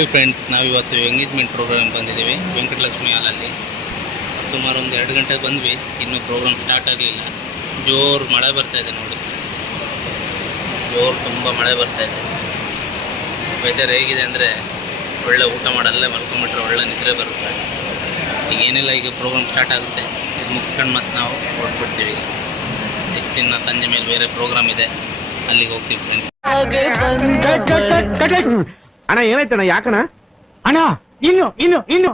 Hi friends, ನಾವಿವತ್ತು engagement program ಬಂದಿದ್ದೀವಿ ವೆಂಕಟಲಕ್ಷ್ಮಿ ಹಾಲಲ್ಲಿ. ಸುಮಾರು ಒಂದು 2 ಗಂಟೆಗೆ ಬಂದ್ವಿ, ಇನ್ನೂ ಪ್ರೋಗ್ರಾಮ್ ಸ್ಟಾರ್ಟ್ ಆಗಲಿಲ್ಲ. ಜೋರು ಮಳೆ ಬರ್ತಾಯಿದೆ ನೋಡಿ, ತುಂಬ ಮಳೆ ಬರ್ತಾಯಿದೆ. ವೆದರ್ ಹೇಗಿದೆ ಅಂದರೆ ಒಳ್ಳೆ ಊಟ ಮಾಡಲ್ಲೇ ಮಲ್ಕೊಂಬಿಟ್ರೆ ಒಳ್ಳೆ ನಿದ್ರೆ ಬರುತ್ತೆ. ಈಗ ಏನಿಲ್ಲ, ಈಗ ಪ್ರೋಗ್ರಾಮ್ ಸ್ಟಾರ್ಟ್ ಆಗುತ್ತೆ. ಇದು ಮುಗಿಸ್ಕೊಂಡು ಮತ್ತೆ ನಾವು ಹೊರಟ್ಬಿಡ್ತೀವಿ. ಈಗ ನೆಕ್ಸ್ಟ್ ಇನ್ನು ಸಂಜೆ ಮೇಲೆ ಬೇರೆ ಪ್ರೋಗ್ರಾಮ್ ಇದೆ, ಅಲ್ಲಿಗೆ ಹೋಗ್ತೀವಿ ಫ್ರೆಂಡ್ಸ್. ಅಣ್ಣ ಏನಾಯ್ತಣ್ಣ? ಯಾಕಣ ಅಣ್ಣ ಇನ್ನು ಇನ್ನು ಇನ್ನು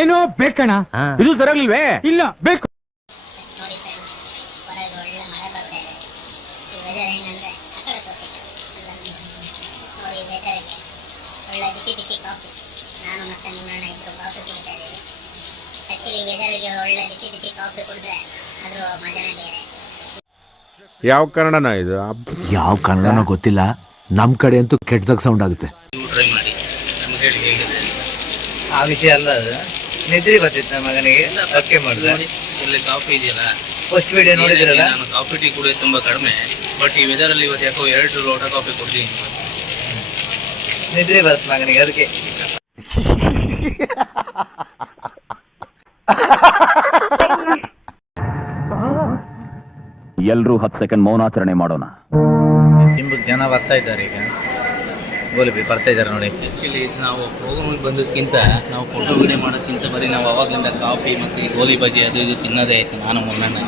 ಏನೋ ಬೇಕಣ್ಣ. ಇದು ಸರಿಯಾಗ್ಲಿಲ್ವೇ? ಇಲ್ಲ ಬೇಕು. ಯಾವ ಕನ್ನಡನ ಇದು? ಯಾವ ಕನ್ನಡನೋ ಗೊತ್ತಿಲ್ಲ, ನಮ್ ಕಡೆ ಅಂತೂ ಕೆಟ್ಟದಾಗ ಸೌಂಡ್ ಆಗುತ್ತೆ. ಟ್ರೈ ಮಾಡಿ, ನಮ್ಗೆ ಹೇಳಿ ಹೇಗಿದೆ. ಆ ವಿಷಯ ಅಲ್ಲ, ಅದು ನಿದ್ರೆ ಬರ್ತಿತ್ತು ನಮ್ಮ ಮಗನಿಗೆ. ಓಕೆ ಮಾಡಿದೆ. ಇಲ್ಲಿ ಕಾಫಿ ಇದೆಯಲ್ಲ, ಫಸ್ಟ್ ವಿಡಿಯೋ ನೋಡಿದಿರಲ್ಲ. ನಾನು ಕಾಫಿ ಟೀ ಕುಡಿಯೋದು ತುಂಬ ಕಡಿಮೆ, ಬಟ್ ಈ ವೆದರಲ್ಲಿ ಇವತ್ತು ಯಾಕೋ 2 ಲೋಟ ಕಾಫಿ ಕುಡ್ತೀನಿ. ನಿದ್ರೆ ಬರುತ್ತೆ ಮಗನಿಗೆ, ಅದಕ್ಕೆ. ಎಲ್ರೂ 10 ಸೆಕೆಂಡ್ ಮೌನಾಚರಣೆ ಮಾಡೋಣ. ನಿಮ್ಗೆ ಜನ ಬರ್ತಾ ಇದ್ದಾರೆ, ಈಗ ಗೋಲಿಬಿ ಬರ್ತಾ ಇದ್ದಾರೆ ನೋಡಿ. ಆ್ಯಕ್ಚುಲಿ ನಾವು ಪ್ರೋಗ್ರಾಮಿಗೆ ಬಂದದ್ಕಿಂತ, ನಾವು ಫೋಟೋ ವಿಡಿಯೋ ಮಾಡೋದಕ್ಕಿಂತ ಬರೀ ನಾವು ಅವಾಗಲಿಂದ ಕಾಫಿ ಮತ್ತು ಈ ಗೋಲಿ ಬಜ್ಜಿ ಅದು ಇದು ತಿನ್ನೋದೇ ಆಯಿತು. ನಾನು ಮೊನ್ನೆ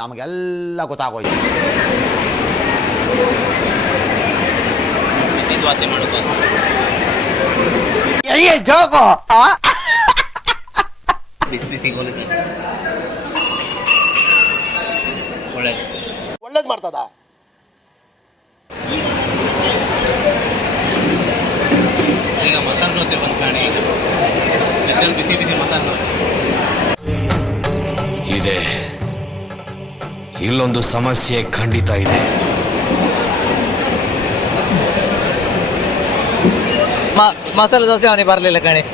ನಮಗೆಲ್ಲ ಗೊತ್ತಾಗೋಯ್ತು. ಇದು ವಾತೆ ಮಾಡೋದು ಬಿಸಿ ಬಿಸಿ ಗೋಲಿ ಒಳ್ಳೇದು ಮಾಡ್ತದ. ಈಗ ಮಸಾಲೆ ದೋಸೆ ಬಂದು ಕಾಣಿ, ಈಗ ಬಿಸಿ ಬಿಸಿ ಮಸಾಲೆ ದೋಸೆ ಇದೆ. ಇಲ್ಲೊಂದು ಸಮಸ್ಯೆ ಖಂಡಿತ ಇದೆ. ಮಸಾಲೆ ದೋಸೆ ಅವನಿಗೆ ಬರಲಿಲ್ಲ ಕಣೆ.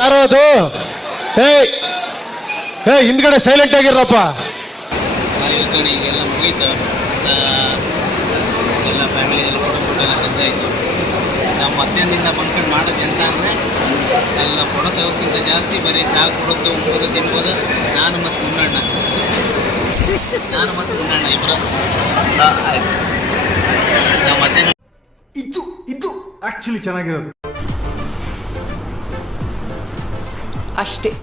ಯಾರೋ ಅದು? ಹಿಂದ್ಗಡೆ ಸೈಲೆಂಟ್ ಆಗಿರಪ್ಪ. ಇವತ್ತು ಈಗೆಲ್ಲ ಮುಗೀತು, ಎಲ್ಲ ಫ್ಯಾಮಿಲಿಯಲ್ಲಿ ಫೋಟೋ ಎಲ್ಲ ತೆಗ್ದಾಯಿತು. ನಾವು ಮಧ್ಯಾಹ್ನದಿಂದ ಫಂಕ್ಷನ್ ಮಾಡೋದು ಎಂತ ಅಂದರೆ, ಎಲ್ಲ ಫೋಟೋ ತೆಗೋಕ್ಕಿಂತ ಜಾಸ್ತಿ ಬರೀ ಚಹಾ ಕೊಡೋದು, ಉಂಬೋದು, ತಿನ್ಬೋದು. ನಾನು ಮತ್ತು ಮುನ್ನಣ್ಣ ಇಬ್ಬರು ನಾವು ಮಧ್ಯಾಹ್ನ ಇದು ಆಕ್ಚುಲಿ ಚೆನ್ನಾಗಿರೋದು ಅಷ್ಟೇ.